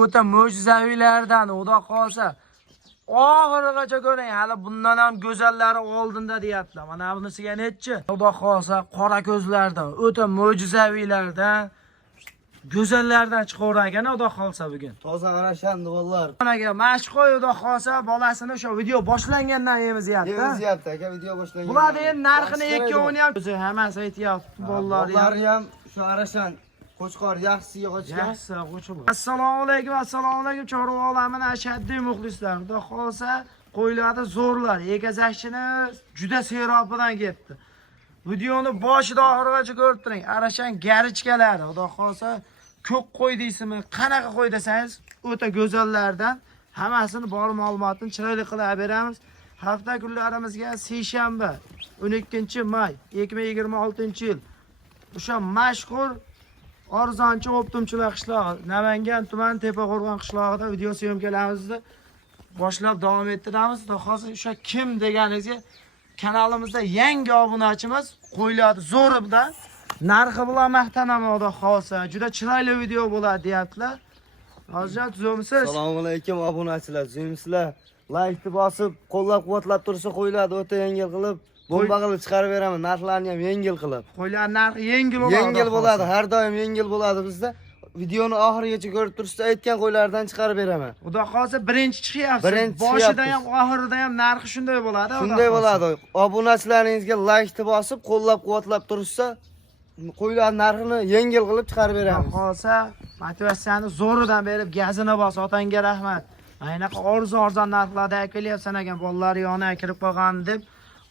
O'ta mo'jizaviylardan xudo qolsa oxirigacha ko'ring, hali bundan ham go'zallari oldinda deyaptilar. Mana bunisiga nechi? Xudo qolsa qora ko'zlardan, o'ta mo'jizaviylardan, go'zallardan chiqaverar ekan, xudo qolsa bugun. Toza qarashandi vallar. Aka, mashq qo'y, xudo qolsa bolasini o'sha video boshlangandan emizyapti. Emizyapti aka, video boshlangan. Bular endi narxini ikkovini ham o'zi hammasi aytyapti, bolalari ham shu arashan Qo'chqor yaxshisiga qochgan. Yaxshi, qo'chib. Assalomu alaykum, Chorva olamining ashaddiy muxlislari. Xudo qolsa, qo'ylarda zo'rlar. Egazashini juda serobidan ketdi. Videoni boshidan oxirigacha ko'rib turing. Arashan garichkalari. Xudo qolsa, ko'k qo'y deysizmi? Qanaqa qo'y desangiz, o'ta go'zallardan hammasini bor ma'lumotini chiroyli qilib beramiz. Hafta kunlarimizga seshanba 12-may 2026-yil. O'sha mashhur Arzonchi Optimchilar qishlog'i, Namangan tuman Tepaqo'rg'on qishlog'ida video syomkalarimizni boshlab davom ettiramiz. Hozir o'sha kim deganingizga kanalimizda yangi obunachimiz qo'yiladi zo'ribda. Narxi bilan maqtanaman, xudo qolsa. Juda chiroyli video bo'ladi deyaptilar. Hozir tuzumsiz. Assalomu alaykum obunachilar, tuzumsizlar. Like bosib, qo'llab-quvvatlab tursa qo'yiladi, o'ta yengil qilib bomba qilib chiqarib beraman, narxlarni ham yengil qilib. Qo'ylar narxi yengil bo'ladi. Yengil bo'ladi, har doim yengil bo'ladi bizda. Videoni oxirigacha ko'rib tursa, aytgan qo'ylardan chiqarib beraman. Xudo qolsa birinchi chiqyapsiz. Boshida ham, oxirida ham narxi shunday bo'ladi. Shunday bo'ladi. Obunachilaringizga like bosib, qo'llab-quvvatlab tursa, qo'ylar narxini yengil qilib chiqarib beramiz. Xudo qolsa, motivatsiyani zo'ridan berib, gazini bos, otangga rahmat. Aynaqa arzon narxlarda kelyapsan ekan, bolalar yoniga kirib qolgan deb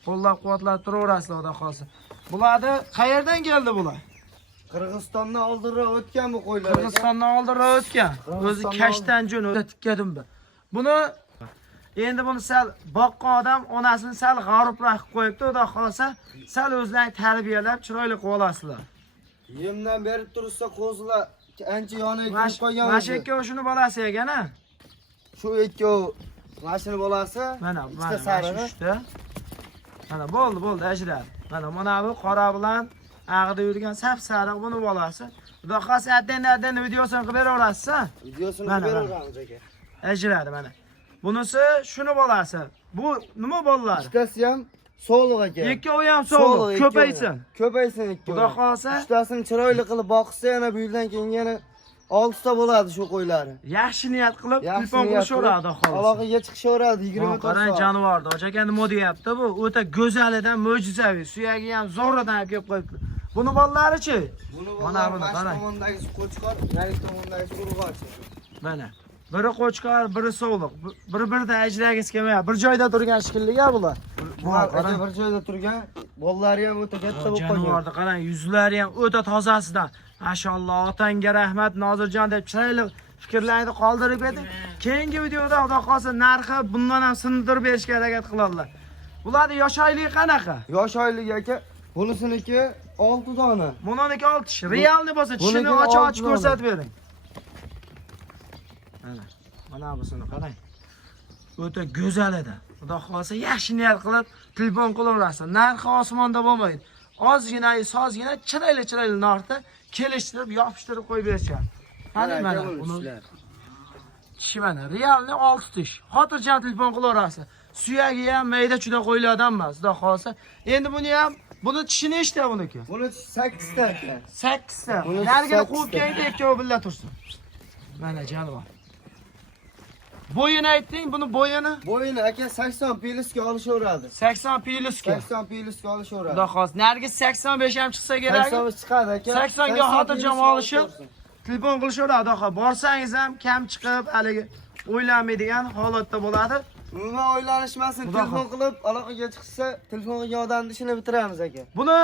qo'llab-quvvatlab turaverasizlar, xudo qolsa. Bularni qayerdan keldi bular? Qirg'izistondan oldinroq o'tgan bu qo'ylar. Qirg'izistondan oldinroq o'tgan. O'zi kashtan jo'n o'ta tikkadim bu. Buni endi buni sal boqqan odam onasini sal g'aribroq qilib qo'yibdi, xudo qolsa, sal o'zlarini tarbiyalab chiroyli qilib olasizlar. Yemdan berib tursa qo'zilar ancha yoniga kirib qolgan. Mana shu ikkovi shuni bolasi ekan-a? Shu ikkovi mashina bolasi. Mana ikkita sarig'i. Mana bo'ldi, ajradi. Mana bu qora bilan ag'ida yurgan sap sariq buni bolasi. Xudo xos adden videosini qilib beraverasiz-a? Videosini qilib beraveramiz aka. Ajradi mana. Bunisi shuni bolasi. Bu nima bolalar? Ikkitasi ham sog'liq aka. Ikkovi ham sog'liq, ko'paysin. Ko'paysin ikkovi. Xudo xolsa, uchtasini chiroyli qilib boqsa, yana bu yildan keyin yana 6 ta bo'ladi shu qo'ylari. Yaxshi niyat qilib, telefon qilishaveradi xolos. Aloqaga chiqishaveradi 24 soat. Qarang jonivorni, aka nima deyapti bu? O'ta go'zalidan mo'jizaviy, suyagi ham zo'ridan kelib qo'yibdi. Buni bolalari-chi? Mana buni qarang. Tomondagi qo'chqor, nari tomondagi urg'ochi. Mana. Biri qo'chqor, biri so'liq. Bir-biridan ajragisi kelmayapti. Bir joyda turgan shekilli-ga bular. Bular bir joyda turgan, bolalari ham o'ta katta bo'lib qolgan. Jonivorni qarang, yuzlari ham o'ta tozasidan. Mashalloh, otangga rahmat Nozirjon deb chiroyli fikrlarni qoldirib edi. Keyingi videoda xudo qolsa narxi bundan ham sindirib berishga harakat qiladilar. Bularning yosh oyligi qanaqa? Yosh oyligi aka, bunisiniki 6 dona. Buniki 6. Realni bo'lsa, tishini ochib ko'rsatib bering. Mana busini qarang. O'ta go'zal edi. Xudo xolsa yaxshi niyat qilib telefon qilaverasiz. Narxi osmonda bo'lmaydi. Ozgina, sozgina chiroyli narxda kelishtirib, yopishtirib qo'yib berishadi. Mana buni tishi mana realni 6 tish. Xotirjam telefon qilaverasiz. Suyagi ham mayda juda qo'ylardan emas, xudo xolsa. Endi buni tishi nechta buniki? Buni 8 ta aka. 8 ta. Nariga qo'yib keldi, ikkovi birga tursin. Mana jonivor. Bo'yini ayting, buni bo'yini? Bo'yini aka 80 plyusga olishaveradi. 80 plyusga. 80 plyusga olishaveradi. Xudo xos, nariga 85 ham chiqsa kerak. 80 chiqadi aka. 80 ga xotirjam olishib, telefon qilishaveradi, xudo. Borsangiz ham kam chiqib, haligi o'ylanmaydigan holatda bo'ladi. Umuman o'ylanishmasin, telefon qilib aloqaga chiqsa, telefonga yordam ishini bitiramiz aka. Buni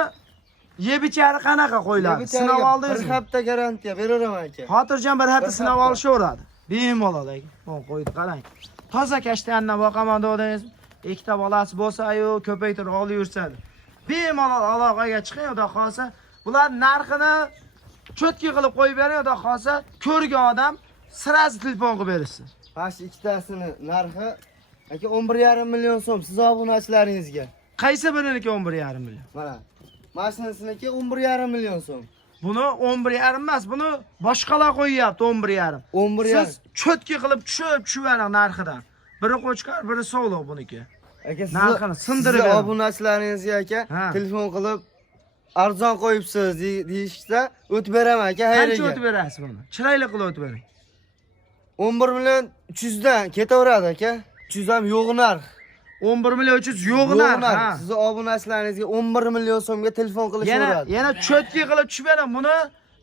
yebichari qanaqa qo'yiladi? Sinab oldingizmi? Bir hafta garantiya beraraman aka. Xotirjam bir hafta sinab olishaveradi. Bemalol aka. Qo'y qo'ydi, qarang. Toza kashtandan boqaman dedingiz. Ikkita bolasi bo'lsa-yu, ko'paytirib olaversa. Bemalol aloqaga chiqing, xudo xolsa. Bular narxini cho'tki qilib qo'yib bering, xudo xolsa, ko'rgan odam sirasi telefon qilib bersin. Mana shu ikkitasini narxi aka 11,5 million so'm siz obunachilaringizga. Qaysi biriniki 11,5 million? Mana. Mashinasiniki 11,5 million so'm. Buni 11,5 emas, buni boshqalar qo'yyapti 11,5. 11,5. Siz cho'tki qilib tushivering narxidan. Biri qo'chqar, biri sog'liq buniki. Aka Narxini sindirib siz beraman. obunachilaringizga aka Ha. telefon qilib arzon qo'yibsiz deyishsa o'tib beraman aka Qancha hayriga. o'tib berasiz buni? Chiroyli qilib o'tib bering. 11 million 300 dan ketaveradi aka. 300 ham yo'q narx. 11 million 300 yo'q narx. Ha. Sizni obunachilaringizga 11 million so'mga telefon qilishaveradi. Yana cho'tki qilib tushib bering. Buni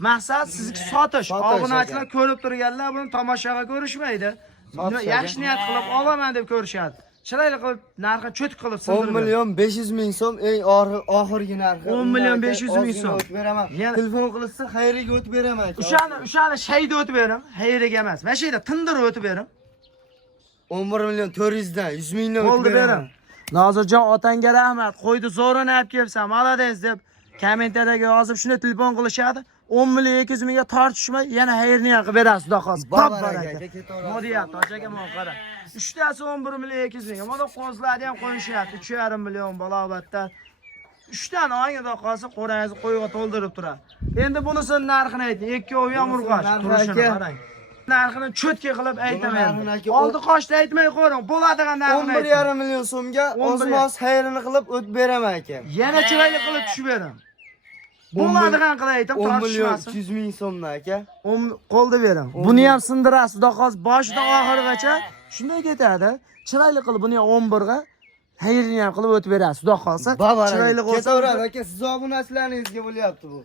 maqsad sizniki sotish. Sotish Obunachilar aka. ko'rib turganlar buni tomoshaga ko'rishmaydi. Sotish Yaxshi aka. niyat qilib olaman deb ko'rishadi. Chiroyli qilib narxini cho'tki qilib 10 sindirib. million 500 ming so'm eng oxirgi narxi. 10 million 500 ming so'm. O'tib beraman. Yana- Telefon qilsa xayriga o'tib beraman aka. O'shani shayda o'tib bering. Hayriga emas. Mana shu yerda tindirib o'tib bering. 11 million 400 dan 100 mingdan Bo'ldi o'tib bering. beraman. Nozirjon otangga rahmat. Qo'ydi zo'rini olib kelsan, malades deb kommentariyaga yozib shuni telefon qilishadi. 10 million 200 mingga tortishmay yana xayrni qilib berasiz, xudo xohlasa. Baraka, Baraka. ketaverasiz. Modiyat, ochaga mon qara. 3tasi 11 million 200 ming. Mana qo'zlarni ham qo'yishyapti. 3,5 million balobatda. 3 tani oyida qolsa qo'rangizni qo'yga to'ldirib turadi. Endi bunisini narxini ayting. Ikkovi ham urg'och. narxi Turishini aka. qarang. Narxini cho'tki qilib aytaman. narxini aka, Oldi qoshda aytmay qo'ying. Bo'ladigan narxini ayting. 11,5 million so'mga 11,5 ozmos xayrini qilib o'tib beraman aka. Yana chiroyli qilib tushib bering. Bo'ladigan qilib aytib 10 million tortishmasin. 200 ming so'mdan aka. Qo'lda bering. Buni ham sindirasiz, xudo xohlasa boshidan oxirigacha shunday ketadi. Chiroyli qilib buni ham 11 ga xayrni ham qilib o'tib berasiz, xudo xohlasa. Chiroyli bo'lsa ketaveradi aka. Siz obunachilaringizga bo'lyapti bu.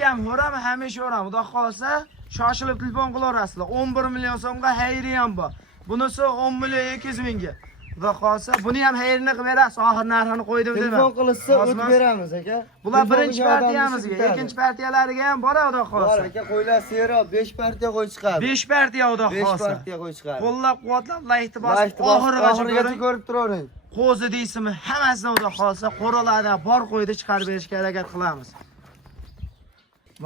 kam o'rami, hamisha o'rami. Xudo xohlasa shoshilib telefon qilaverasizlar. 11 million so'mga xayri ham bor. Bunisi 10 million 200 mingga. Xudo xohlasa buni ham xayrini qilib berasiz. Oxir narxini qo'ydim dema. Telefon qilsa o'tib beramiz aka. Bular Telefon birinchi qilgan odamni partiyamizga, bitadi. ikkinchi partiyalariga ham boradi, xudo Bor xohlasa. aka, qo'ylar serob 5 partiya qo'y chiqadi. 5 partiya, xudo 5 xohlasa. partiya qo'y chiqadi. Qo'llab-quvvatlab, laytni Laytni bosib, oxirigacha oxirigacha ko'rib turavering. qo'zi deysizmi, hammasini xudo xohlasa qo'ralardan bor qo'ydi chiqarib berishga harakat qilamiz.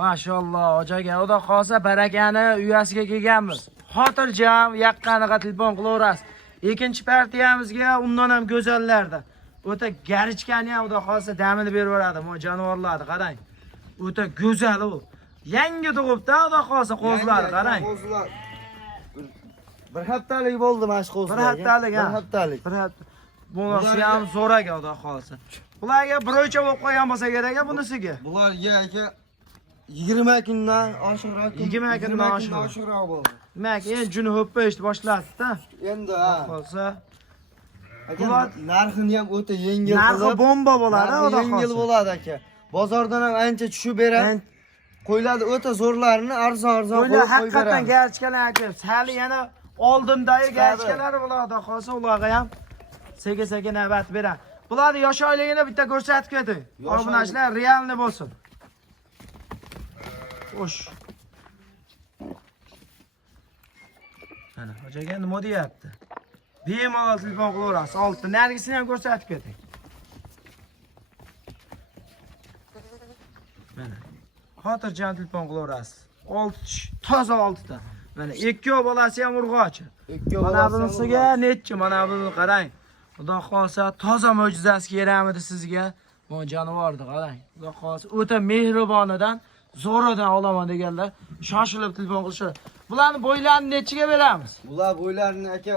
Mashalloh, ojaga xudo xohlasa barakani uyasiga kelganmiz. Xotirjam, yaqqaniga telefon qilaverasiz. Ikkinchi partiyamizga undan ham go'zallarda. O'ta garichkani ham xudo xohlasa damini berib yuboradi. Bu jonivorlarni qarang. O'ta go'zal u. Yangi tug'ibda xudo xohlasa qo'zlari qarang. Qo'zlar. Bir haftalik bo'ldi mana shu qo'zlar. Bir haftalik, ha. Bir haftalik. Bir hafta. Bunisi ham zo'raga xudo xohlasa. Bularga bir o'lchab olib qo'ygan bo'lsa kerak bunisiga. Bularga aka 20 kundan oshiqroq. 20 kundan oshiqroq bo'ldi. Demak, endi juni ho'ppayishni boshladi-da. Endi ha. Qolsa Aka narxini ham o'ta yengil narxi qilib. bomba bo'ladi, Narxi xudo yengil xohlasa. bo'ladi aka. Bozordan ham ancha tushib beradi. Qo'ylarni o'ta zo'rlarini arzon Qo'ylar qo'yib haqiqatan beramiz. garchkalar aka. Hali yana oldindagi garchkalari bular, xudo xohlasa ularga ham sekin-sekin navbat beradi. Bularni yosh oyligini bitta ko'rsatib keting. Obunachilar realni bo'lsin. Xo'sh. Mana hojaga nima deyapti? Bemalol telefon qilaverasiz. Olti nargisini ham ko'rsatib keting. Mana. Xotirjam telefon qilaverasiz. 6 tish, toza 6 ta. Mana ikkov bolasi ham urg'ochi. Mana bunisiga nechi? Mana buni qarang. Xudo xolsa toza mo'jizasi kerakmidi sizga? Bu jonivorni qarang. Xudo xolsa o'ta mehribonidan zo'ridan olaman deganlar shoshilib telefon qilishadi. Bularni bo'ylarini nechiga beramiz? Bular bo'ylarini aka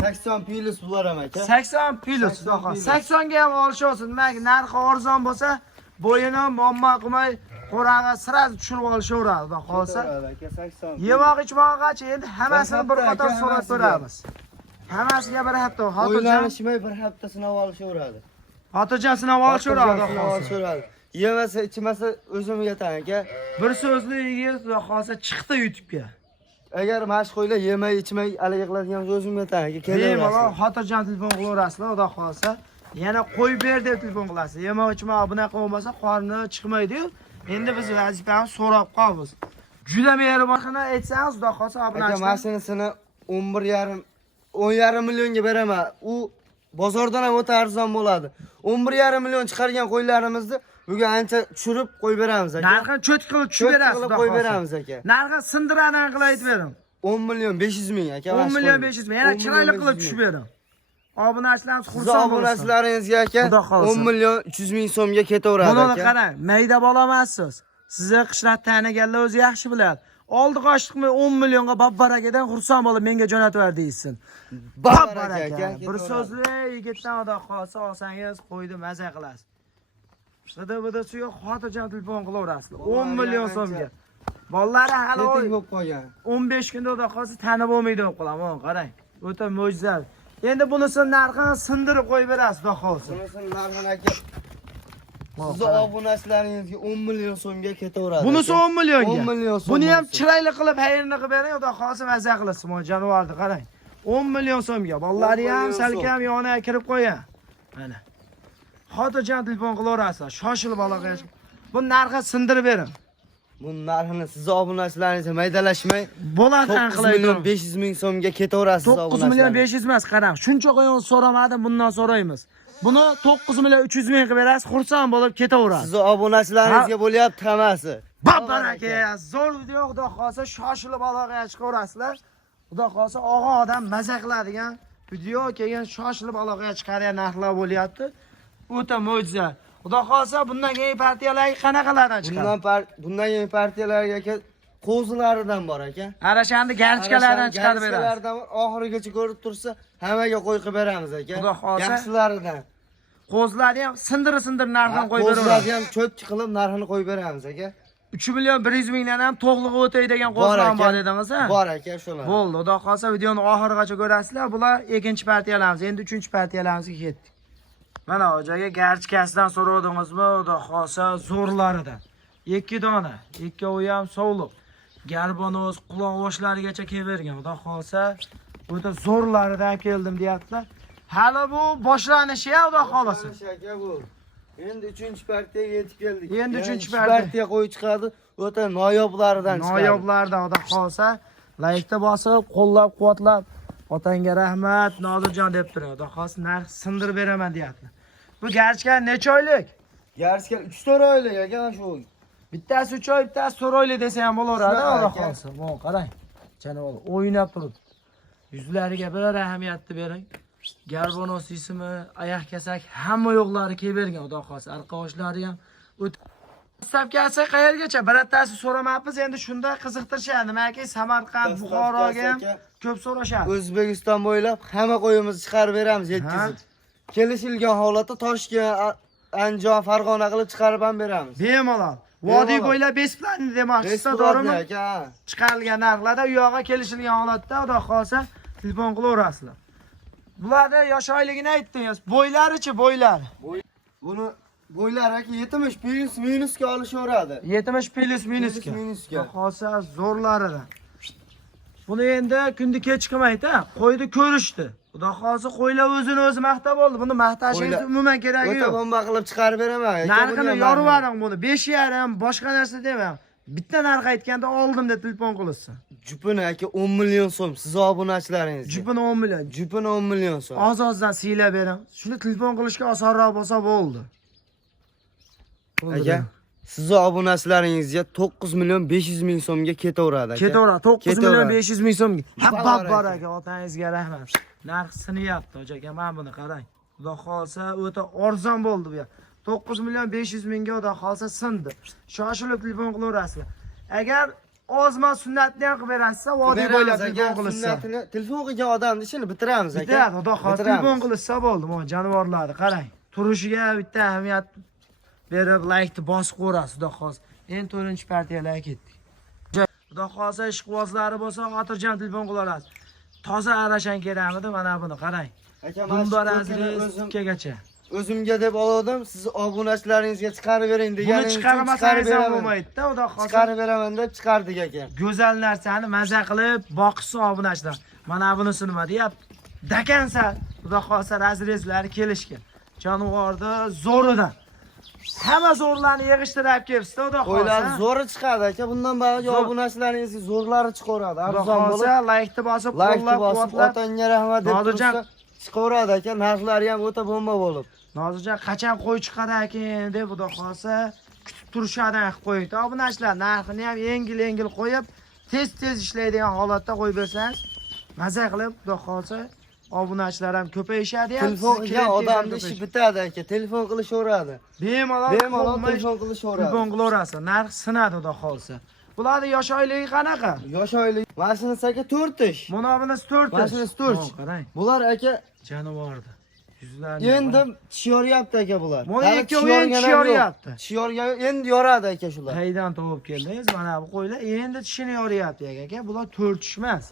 80 plus bular ham aka. 80 plus, xudo xolsa. 80 ga ham olisholsin. Demak, narxi arzon bo'lsa, bo'yini muammo qilmay qo'rag'a sirasi tushirib olishaveradi, xudo xolsa. Aka 80. Yemoq ichmoqgacha endi hammasini bir qator so'rab ko'ramiz. Hammasiga bir hafta. Xotirjam Bo'ylarini shimay bir hafta sinab olishaveradi. xotirjam sinab olishaveradi, xudo xolsa. olishaveradi. Yemasa, ichmasa o'zim yetaman aka. Bir so'zli yigit, xudo xolsa chiqdi YouTube'ga. Agar mashq qo'ylar yemay, ichmay aliga qiladigan o'zim yetaman aka. Bemalol xotirjam telefon qilaverasizlar, xudo xolsa. Yana qo'y ber deb telefon qilasiz. Yemoq ichmoq bunaqa bo'lmasa qorni chiqmaydi-yu. Endi biz vazifamiz so'rab qolamiz. Juda mehribonligini aytsangiz, xudo xolsa Aka obunachilar. mashinasini 10,5 millionga beraman. U bozordan ham o'ta arzon bo'ladi. 11,5 million chiqargan qo'ylarimizni bugun ancha tushirib qo'yib beramiz aka. Narxini cho't qilib tushib berasiz, xudo qo'yib xolsa. beramiz aka. Narxi sindiradan qilib aytib bering. 10 million 500 ming aka. 10 million 500 ming. Yana chiroyli qilib tushib bering. Obunachilarimiz Siz xursand bo'lsin. obunachilaringizga aka Xudo xolsa. 10 million 300 ming so'mga ketaveradi Buni aka. qarang, mayda bola emassiz. Sizni qishloq taniganlar o'zi yaxshi biladi. Oldi qochdiqmi 10 millionga babbarakadan xursand bo'lib menga jo'natib ver deysin. Babbaraka. Bir so'zli yigitdan xudo xolsa olsangiz qo'ydi maza qilasiz. Shida yo'q, xotirjam telefon qilaverasizlar. 10 million so'mga. Bolalari hali bo'lib qolgan. 15 kunda xudo xolsa tanib bo'lmaydi deb qolaman, qarang. O'ta mo'jiza. Endi bunisi narxini sindirib qo'yib berasiz, xudo xolsa. Bunisi narxini aka. Sizni obunachilaringizga 10 million so'mga ketaveradi. Bunisi 10 millionga. 10 million so'm. Buni ham chiroyli qilib xayrni qilib bering, xudo xolsa maza qilasiz. Mo jonivorni qarang. 10 million so'mga. Bolalari ham salkam yoniga kirib qo'ygan. Mana. Xotirjam telefon qilaverasizlar. Shoshilib aloqa. Bu narxni sindirib bering. Bu narxini sizni obunachilaringizga maydalashmay Bo'ladi 9 million 500 ming so'mga ketaverasiz 9 million 500 emas, qarang. Shuncha qo'yin so'ramadim, bundan so'raymiz. Buni 9 million 300 ming qilib berasiz, xursand bo'lib ketaverasiz. Sizni obunachilaringizga bo'lyapti hammasi. Babbaraka, zo'r video, xudo xolsa shoshilib aloqaga chiqaverasizlar. Xudo xolsa og'a odam maza qiladigan video keyin shoshilib aloqaga chiqargan narxlar bo'lyapti. O'ta mo'jiza. Xudo xolsa bundan keyin partiyalarga qanaqalardan chiqadi? Bundan keyin partiyalarga aka qo'zilaridan bor aka. Arashandi garchkalardan chiqarib beramiz. Garchkalardan oxirigacha ko'rib tursa, hammaga qo'yib beramiz aka. Xudo xolsa yaxshilaridan. Qo'zlarni ham sindir narxini qo'yib beramiz. Qo'zlarni ham cho'tchi qilib narxini qo'yib beramiz aka. 3 million 100 mingdan ham to'g'lig'i o'taydigan qo'zlar bor edingiz, ha? Bor aka, shular. Bo'ldi, xudo xolsa videoni oxirigacha ko'rasizlar. Bular ikkinchi partiyalarimiz, endi 3-partiyalamizga ketdik. Mana o joyga garchkasidan so'radingizmi, xudo xolsa zo'rlaridan. 2 dona, ikkovi ham sovliq. Garbonoz, quloq oshlarigacha kelbergan. Xudo xolsa o'ta zo'rlaridan keldim deyaptilar. Hali bu boshlanishi, xudo xolasa. Aka bu. Endi 3-partiyaga yetib keldik. Endi 3-partiya qo'yib chiqadi. O'ta noyoblaridan chiqadi. Noyoblardan xudo xolsa laykda bosib, qo'llab-quvvatlab otangga rahmat, Nozirjon deb turadi. Xudo xolsa narx sindirib beraman deyapti. Bu garchka necha oylik? Garchka 3-4 oylik aka shu. Bittasi 3 oy, bittasi 4 oylik desa ham bo'laveradi, xudo xolsa. Mana qarang. Janob o'ynab turibdi. Yuzlariga bir ahamiyatni bering. Garbonos ismi, oyoq kasak hamma yo'qlari kelib bergan, xudo xolsa. Arqa oshlari ham stavkasi qayergacha? Birontasi so'ramabmiz, endi shunda qiziqtirishadi. Nimaiki Samarqand, Buxoroga ham ko'p so'rashadi. O'zbekiston bo'ylab hamma qo'yimizni chiqarib beramiz, yetkazib. Kelishilgan holatda Toshkent, Andijon, Farg'ona qilib chiqarib ham beramiz. Bemalol. Vodiy bo'ylab besplatni demoqchisiz, to'g'rimi? aka. Chiqarilgan narxlarda u yoqqa kelishilgan holatda, xudo xolsa telefon qilaverasizlar. Bularda yosh oyligini aytdingiz. Bo'ylarichi, bo'ylari? Buni bo'ylar aka 70 plus minusga olishaveradi. 70 plus minusga. Minusga. Xolsa zo'rlaridan. Buni endi kundi kech qilmaydi, qo'ydi ko'rishdi. Xudo xolsa qo'ylar o'zini o'zi maqtab oldi. Buni maqtashingiz umuman keragi yo'q. O'ta bomba qilib chiqarib beraman aka. Narxini yorib yuboring buni. 5,5 boshqa narsa demang. Bitta narx aytganda oldim deb telefon qilsin. Jupini aka 10 million so'm siz obunachilaringizga. Jupini 10 million. Jupini 10 million so'm. Oz-ozdan siylab bering. Shuni telefon qilishga osonroq bo'lsa bo'ldi. Aka, sizni obunachilaringizga 9 million 500 ming so'mga ketaveradi aka. Ketaveradi. 9 million 500 ming so'mga. Habbab bor aka, otangizga rahmat. Narx siniyapti, aka, mana buni qarang. Xudo xolsa o'ta arzon bo'ldi bu. 9 million 500 mingga xudo xolsa sindi. Shoshilib telefon qilaverasizlar. Agar ozma sunnatni ham qilib berasiz, vodiy bo'ylab telefon qilsa. Telefon qilgan odamni ishini bitiramiz aka. Bitiradi, xudo xolsa telefon qilsa bo'ldi. Mana jonivorlarni qarang. Turishiga bitta ahamiyat berib, laykni bosib qo'yasiz, xudo xolsa. Endi 4-partiyalarga ketdik. Xudo xolsa ishqibozlari bo'lsa, xotirjam telefon qilaverasiz. Toza arashan kerakmidi, mana buni qarang. Aka, Dumbarangiz kagacha. O'zimga deb oldim, siz obunachilaringizga chiqarib bering deganingiz Buni chiqarmasangiz ham bo'lmaydi-da, xudo xolsa. Chiqarib beraman deb chiqardik aka. Go'zal narsani maza qilib boqishsa obunachilar. Mana bunisi nima deyapti? Dakansa, xudo xolsa razrezlari kelishgan. Jonivorni zo'ridan. Hamma zo'rlarni yig'ishtirib kelibsiz-da, xudo xolsa. Qo'ylar zo'ri chiqadi aka. Bundan bag'aga obunachilaringizga zo'rlari chiqaveradi. Arzon bo'lib, laykni bosib, qo'llab-quvvatlab otangga rahmat deb Nozirjon chiqaveradi aka. Narxlari ham o'ta bomba bo'lib. Nozirjon qachon qo'y chiqar ekan deb xudo xolsa kutib turishadan qilib qo'yingda. Obunachilar narxini ham yengil qo'yib, tez ishlaydigan holatda qo'yib bersangiz, maza qilib xudo xolsa Obunachilar ham ko'payishadi. Telefon ya odamning ishi bitadi aka. Telefon qilishaveradi. Bemalol telefon qilishaveradi. telefon qilaverasiz. Narx sinadi xudo xolsa. Bularni yosh oyligi qanaqa? Yosh oylik. Mashinasi aka 4 ish. Mana bunisi 4 Mashinasi 4. Qarang. Bular aka Janovordi. Yuzlarni. endi tishoryapti aka bular. Mana ikkovi endi tishoryapti. Tishorga endi yoradi aka shular. Haydan topib keldingiz. Mana bu qo'ylar endi tishini yoryapti aka. Bular 4 ish emas.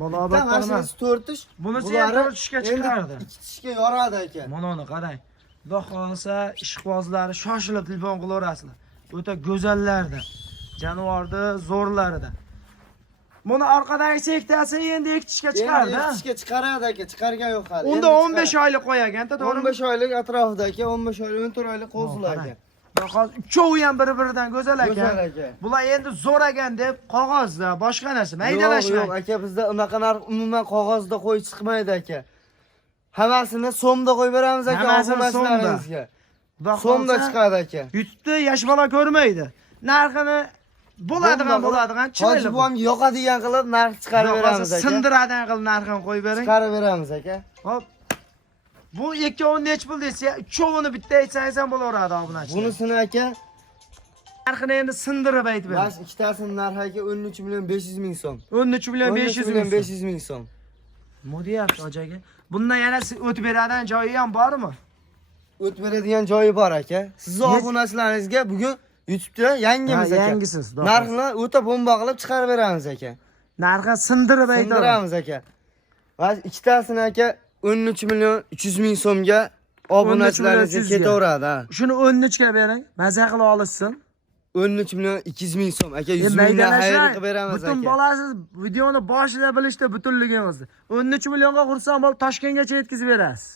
Balobatlar emas. 4 ish. Bunisi endi 4 ishga chiqardi. 2 tishga yoradi aka. Mana uni qarang. Xudo xolsa ishqibozlari shoshilib telefon qilaverasizlar. O'ta go'zallarda. Janovorda zo'rlarida. Buni orqadagi sektasi endi 2 tishga chiqardi. 2 tishga chiqaradi aka, chiqargan yo'q hali. Unda 15 oylik qo'yaganda, to'g'rimi? 15 oylik atrofida aka, 15 oylik, 14 oylik qo'zilar aka. Hozir uchovi ham bir-biridan go'zal Go'zal ekan. aka. Bular endi zo'r ekan deb qog'ozda, boshqa narsa maydalashmang. Yo'q aka, bizda unaqa narx umuman qog'ozda qo'yib chiqmaydi aka. Hammasini so'mda qo'yib beramiz aka, obunachilaringizga. So'mda chiqadi aka. YouTube'da yosh bola ko'rmaydi. Narxini bo'ladigan chiroyli. Hoji buvamga yoqadigan qilib narx chiqarib beramiz aka. Sindiradigan qilib narxini qo'yib bering. Chiqarib beramiz aka. Hop. Bu ikkovini nech pul desa, uchovini bitta aytsangiz ham bo'laveradi obunachilar. Bunisini aka narxini endi sindirib aytib bering. Mana ikkitasining narxi aka 13 million 500 ming so'm. 13 million 500 ming. 500 ming so'm. Nima deyapti hoji aka? Bundan yana o'tib beradigan joyi ham bormi? O'tib beradigan joyi bor aka. Sizni obunachilaringizga bugun YouTube'da yangimiz aka. Yangisiz. Narxni o'ta bomba qilib chiqarib beramiz aka. Narxni sindirib aytamiz. Sindiramiz aka. Va ikkitasini aka 13 million 300 ming so'mga obunachilaringizga ketaveradi ha. Shuni 13 ga bering, maza qila olishsin. 13 million 200 ming so'm aka, 100 mingdan xayr qilib beramiz aka. Butun bolasiz videoni boshida bilishdi butunligingizni. 13 millionga qursam bo'lib Toshkentgacha yetkazib berasiz.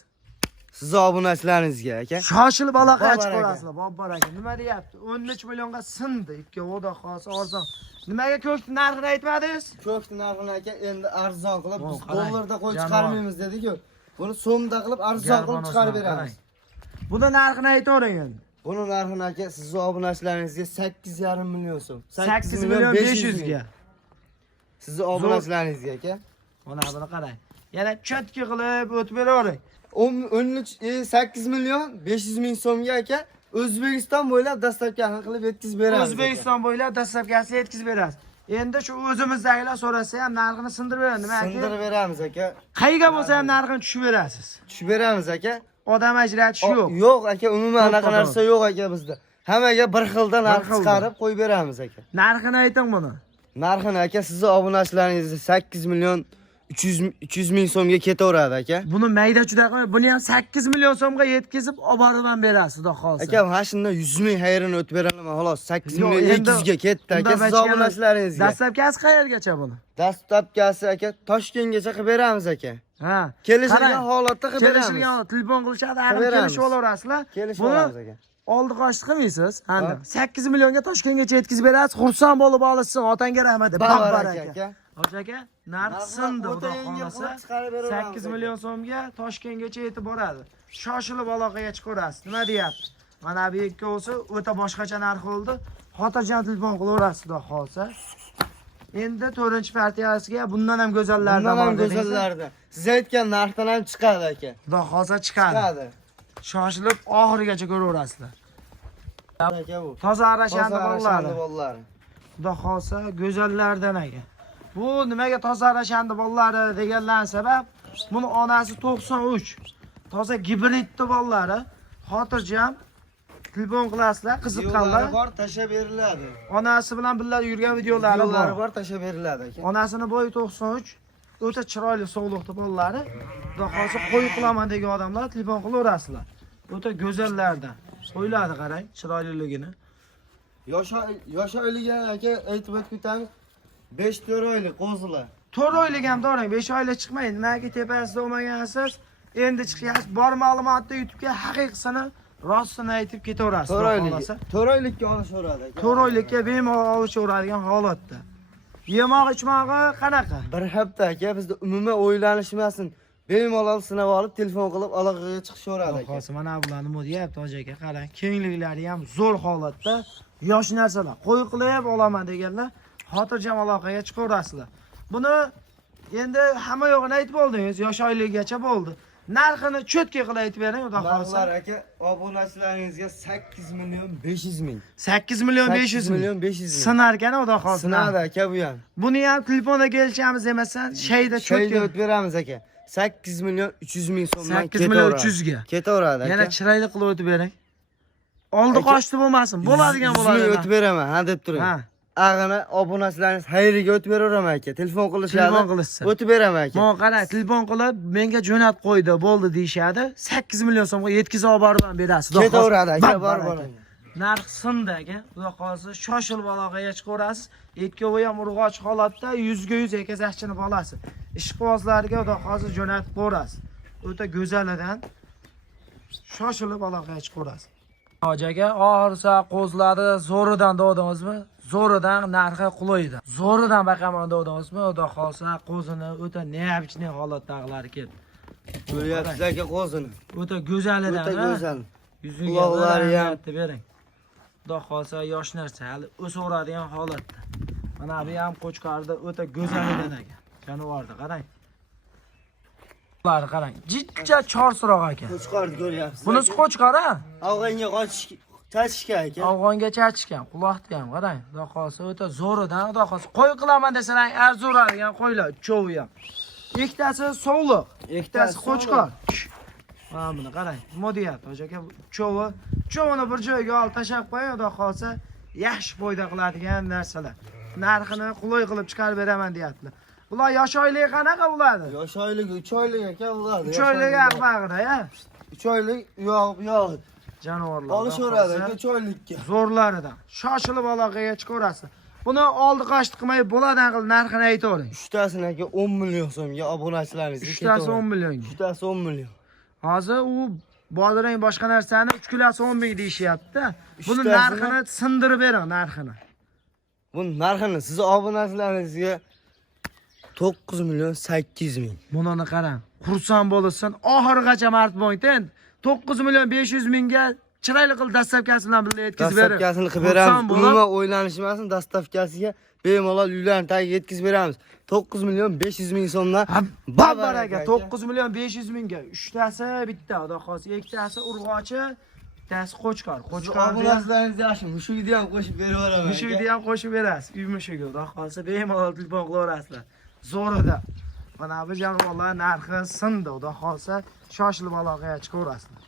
Sizni obunachilaringizga aka. Shoshilib aloqaga chiqarasizlar, bobbar aka. Nima deyapti? 13 millionga sindi. Ikkovi xolos arzon. Nimaga ko'kni narxini aytmadingiz? Ko'kni narxini aka endi arzon qilib, biz dollarda qo'yib chiqarmaymiz dedik-ku. Buni so'mda qilib arzon qilib chiqarib beramiz. Buni narxini aytavering endi. Buni narxini aka sizni obunachilaringizga 8,5 million so'm. 8 million 500 ga. Sizni obunachilaringizga aka. Mana buni qarang. Yana chatki qilib o'tib beravering. 8 million 500 ming so'mga aka O'zbekiston bo'ylab dastlabkasini qilib yetkazib beramiz. O'zbekiston bo'ylab dastlabkasini yetkazib berasiz. Endi shu o'zimizdagilar so'rasa ham narxini sindirib beradi. Nima aka? Sindirib beramiz aka. Qayga bo'lsa ham narxini tushib berasiz. Tushib beramiz aka. Odam ajratish yo'q. Yo'q aka, umuman anaqa narsa yo'q aka bizda. Hammaga bir xilda narx chiqarib qo'yib beramiz aka. Narxini ayting buni. Narxini aka sizni obunachilaringizga 8 million 300 ming so'mga ketaveradi aka. Buni mayda juda qilmay, buni ham 8 million so'mga yetkazib olib borib ham berasiz, xudo xolsa. Aka, mana shunda 100 ming xayrini o'tib beraman, xolos 8 million 200 ga ketdi aka siz obunachilaringizga. Dastlabkasi qayergacha buni? Dastlabkasi aka Toshkentgacha qilib beramiz aka. Ha. Kelishilgan holatda qilib beramiz. Kelishilgan, telefon qilishadi, aniq kelishib olaverasizlar. Kelishib olamiz aka. Oldi qochdi qilmaysiz. Handa 8 millionga Toshkentgacha yetkazib berasiz. Xursand bo'lib olishsin, otangga rahmat deb. Babbar aka. Hoji aka, narx sindi, xudo xolasa 8 million so'mga Toshkentgacha yetib boradi. Shoshilib aloqaga chiqarasiz. Nima deyapti? Mana bu ikkovsi o'ta boshqacha narx oldi. Xotirjam telefon qilaverasiz, xudo xolasa. Endi 4-partiyasiga bundan ham go'zallardan bor. Go'zallarda. Siz aytgan narxdan ham chiqadi aka. Xudo xolasa chiqadi. Shoshilib oxirigacha ko'raverasizlar. Aka bu. Toza arashandi bollari. Xudo xolsa go'zallardan aka. Bu nimaga toza arashandi bollari deganlar sabab, buni onasi 93. Toza gibridni bollari. Xotirjam telefon qilasizlar, qiziqqanlar. Bor, tashlab beriladi. Onasi bilan birga yurgan videolari bor, tashlab beriladi aka. Onasini bo'yi 93. O'ta chiroyli sog'liqda bollari. Xudo xolsa qo'y qilaman degan odamlar telefon qilaverasizlar. O'ta go'zallardan. Qo'yladi qarang, chiroyliligini. Yosh oyligan aka aytib o'tamiz. 5-4 oylik qo'zilar. 4 oylik ham to'ring, 5 oylik chiqmaydi. Nimaga tepasida olmagansiz? Endi chiqyapsiz. Bor ma'lumotni YouTube'ga haqiqatini, rostini aytib ketaverasiz. 4 oylikka olishaveradi aka. 4 oylikka bemalol olishaveradigan holatda. Yemoq ichmog'i qanaqa? Bir hafta aka, bizda umuman o'ylanishmasin. Bemalol sinab olib, telefon qilib aloqaga chiqishaveradi aka. Xo'sh, mana bularni nima deyapti hoji aka? Qarang, kengliklari ham zo'r holatda. Yosh narsalar qo'y qilib olaman deganlar, xotirjam aloqaga chiqaverasizlar. Buni Endi hamma yo'g'ini aytib oldingiz, yosh oyligigacha bo'ldi. Narxini cho'tka qilib aytib bering, xudo Narxlar xolsa. aka, obunachilaringizga 8 million 500 ming. 8 million 500 ming. million 500 ming. Sinar ekan, xudo xolsa. Sinadi aka bu ham. Buni ham telefonda kelishamiz emasdan, shayda Shayda cho'tka. o'tib beramiz aka. 8 million 300 ming so'mdan 8 million 300 ga. Ketaveradi aka. Yana chiroyli qilib o'tib bering. Oldi qochdi bo'lmasin. Bo'ladigan bo'ladi. O'tib beraman, ha deb turing. Ha. Ag'ini obunachilaringiz xayriga o'tib beraveraman aka. Telefon qilishadi. Telefon qilishsa. O'tib beraman aka. Men qarang, telefon qilib menga jo'nat qo'ydi, bo'ldi deyshadi. 8 million so'mga yetkazib olib borib berasiz. Ketaveradi aka, bor. Narx sindi aka. Xudo xolsa shoshilib aloqaga chiqaverasiz. Ikkovi ham urg'och holatda 100 ga 100 ekazachini bolasi. Ishqibozlarga xudo xolsa jo'natib qo'rasiz. O'ta go'zalidan shoshilib aloqaga chiqaverasiz. Hojaga og'irsa qo'zladi, zo'ridan dodingizmi? Zo'ridan narxi qulaydi. Zo'ridan baqaman dodingizmi? Xudo xolsa qo'zini o'ta neobычный holatda qilar ekan. Ko'ryapsiz aka qo'zini. O'ta go'zalidan. O'ta go'zal. Yuziga Quloqlari ham bering. Xudo xolsa yosh narsa, hali o'saveradigan holatda. Mana bu ham qo'chqarda o'ta go'zalidan ekan. Jonivorda qarang. Ular qarang. Jijja chorsiroq ekan. Qo'chqorni ko'ryapsiz. Bunisi qo'chqor a? Afg'onga qochishga aka. Afg'onga chachishgan, quloqni ham qarang. Xudo xolsa o'ta zo'ridan, xudo xolsa qo'y qilaman desalar arzuradigan qo'ylar, cho'vi ham. Ikkitasi sovliq, ikkitasi qo'chqor. Mana buni qarang. Modiyat, aka, cho'vini bir joyga olib tashab qo'ying, xudo xolsa yaxshi foyda qiladigan narsalar. Narxini qulay qilib chiqarib beraman deyaptilar. Bular yosh oyligi qanaqa bo'ladi? Yosh oyligi 3 oylik aka bo'ladi. 3 oylik aqbag'ida, ya. 3 oylik yo'q. Jonivorlar. Olishaveradi aka 3 oylikka. Zo'rlaridan. Shoshilib aloqaga chiqaverasiz. Buni oldi qochdi qilmay bo'ladigan qilib narxini aytavering. Uchtasini aka 10 million so'mga obunachilaringizga. Uchtasi 10 millionga. Uchtasi 10 million. Hozir u bodirang boshqa narsani 3 kilosi 10 ming deyishyapti. Buni Uchtasini- narxini sindirib bering, narxini. Buni narxini siz obunachilaringizga 9 million 800 ming. Buni qarang. Xursand bo'lsin. Oxirigacha mard bo'ling. 9 million 500 mingga chiroyli qilib dastavkasi bilan birga yetkazib bering. Dastavkasini qilib beramiz. Umuman o'ylanishmasin, dastavkasiga bemalol uylarni tagiga yetkazib beramiz. 9 million 500 ming so'mdan Babaraga 9 million 500 mingga. Uchtasi bitta, xudo xolsa, ikkitasi urg'ochi, bittasi qo'chqor. Qo'chqor obunachilaringiz yaxshi, mushugini ham qo'shib beraveraman. mushugini ham qo'shib berasiz. Uy mushugi, xudo xolsa, bemalol telefon qilaverasizlar. Zo'rida. Mana bu jonivorlar narxi sindi, xudo xolsa, shoshilib aloqaga chiqaverasizlar.